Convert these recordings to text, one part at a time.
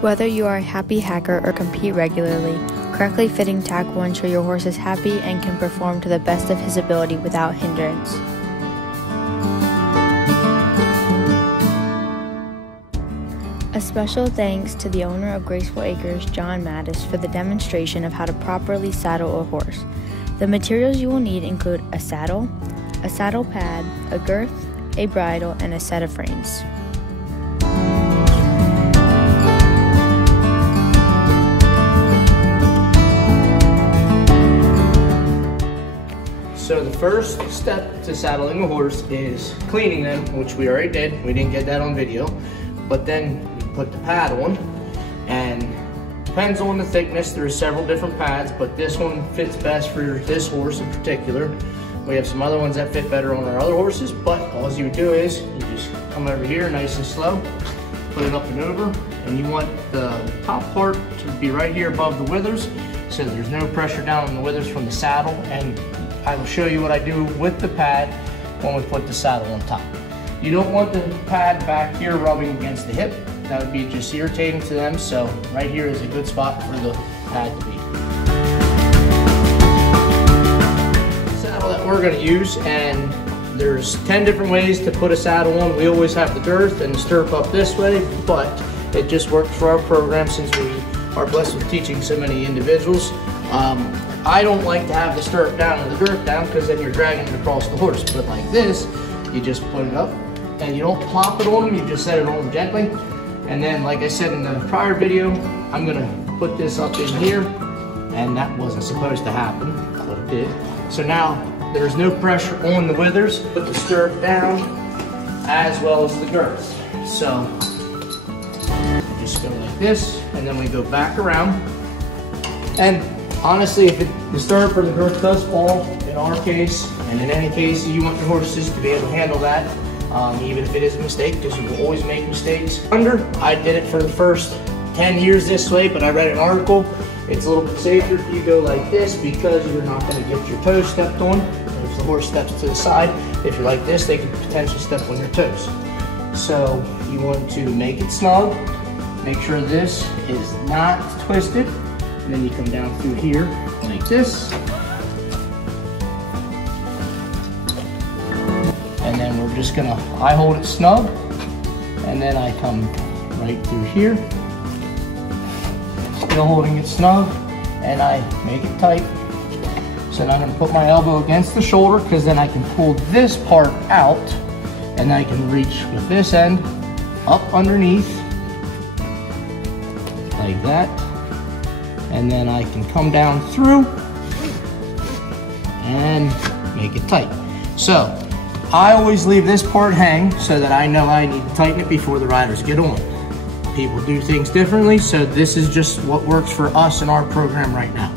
Whether you are a happy hacker or compete regularly, correctly fitting tack will ensure your horse is happy and can perform to the best of his ability without hindrance. A special thanks to the owner of Graceful Acres, John Mattis, for the demonstration of how to properly saddle a horse. The materials you will need include a saddle pad, a girth, a bridle, and a set of reins. So the first step to saddling a horse is cleaning them, which we already did. We didn't get that on video. But then you put the pad on, and depends on the thickness. There are several different pads, but this one fits best for this horse in particular. We have some other ones that fit better on our other horses, but all you would do is you just come over here nice and slow, put it up and over, and you want the top part to be right here above the withers, so there's no pressure down on the withers from the saddle. And I will show you what I do with the pad when we put the saddle on top. You don't want the pad back here rubbing against the hip. That would be just irritating to them, so right here is a good spot for the pad to be. The saddle that we're going to use, and there's 10 different ways to put a saddle on. We always have the girth and the stirrup up this way, but it just works for our program since we are blessed with teaching so many individuals. I don't like to have the stirrup down and the girth down because then you're dragging it across the horse, but like this, you just put it up and you don't plop it on them, you just set it on gently. And then, like I said in the prior video, I'm gonna put this up in here, and that wasn't supposed to happen, but it did. So now there's no pressure on the withers. Put the stirrup down as well as the girths. So just go like this, and then we go back around. And honestly, if the stirrup or the girth does fall, in our case, and in any case, you want your horses to be able to handle that, even if it is a mistake, because you will always make mistakes. I did it for the first 10 years this way, but I read an article. It's a little bit safer if you go like this because you're not going to get your toes stepped on. If the horse steps to the side, if you're like this, they could potentially step on your toes. So you want to make it snug, make sure this is not twisted, and then you come down through here like this. And then we're just gonna, I hold it snug, and then I come right through here, still holding it snug, and I make it tight. So now I'm gonna put my elbow against the shoulder, because then I can pull this part out, and I can reach with this end up underneath, like that. And then I can come down through and make it tight. So I always leave this part hang so that I know I need to tighten it before the riders get on. People do things differently, so this is just what works for us in our program right now.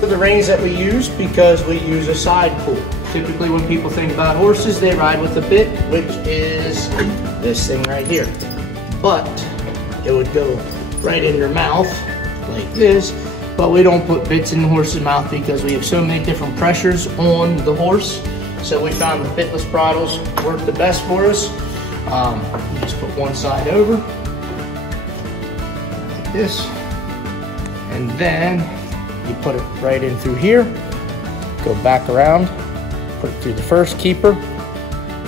The reins that we use, because we use a side pull. Typically when people think about horses, they ride with a bit, which is this thing right here. But it would go right in your mouth like this. But we don't put bits in the horse's mouth because we have so many different pressures on the horse. So we found the bitless bridles work the best for us. You just put one side over, like this. And then you put it right in through here, go back around, put it through the first keeper,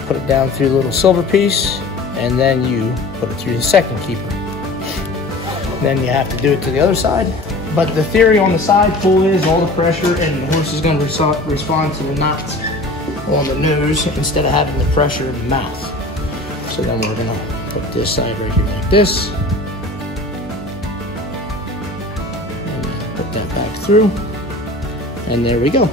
put it down through the little silver piece, and then you put it through the second keeper. Then you have to do it to the other side. But the theory on the side pull is all the pressure, and the horse is going to respond to the knots on the nose instead of having the pressure in the mouth. So then we're going to put this side right here like this. And put that back through. And there we go.